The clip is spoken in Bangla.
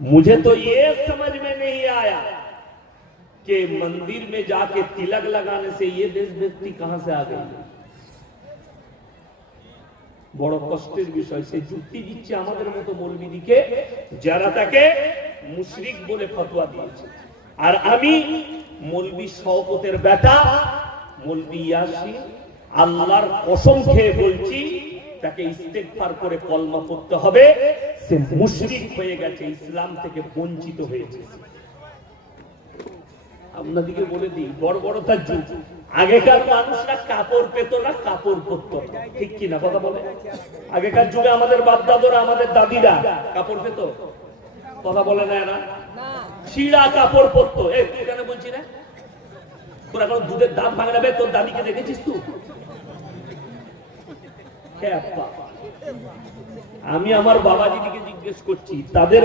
मुझे तो ये समझ में नहीं आया कि मंदिर में जाके तिलक लगाने से ये देशभक्ति कहां से आ गई। বড় কষ্টের বিষয়। সে যুক্তি দিচ্ছে আমাদের মতো মৌলবীদিকে যারা তাকে মুশরিক বলে ফতোয়া দিয়েছে। আর আমি মৌলবী শওকতের বেটা মৌলবী ইয়াসিন আল্লাহর কসম খেয়ে বলছি তাকে ইস্তেগফার করে কলমা পড়তে হবে। সে মুশরিক হয়ে গেছে, ইসলাম থেকে বঞ্চিত হয়েছে। আপনাদেরকে বলে দিই, বড় বড় তার যুগ। আগেকার মানুষরা কাপড় পেত না, কাপড় পরত না, ঠিক কিনা কথা বলে? আগেকার যুগে আমাদের বাপ দাদুরা, আমাদের দাদিরা কাপড় পেত, কথা বলে না এরা? ছিঁড়া কাপড় পরতো। এই তুই কেন বলছি না, তোরা এখন দুধের দাঁত ভাঙাবে? তোর দাদিকে দেখেছিস তুই? আমি আমার বাবাজিকে জিজ্ঞেস করছি, তাদের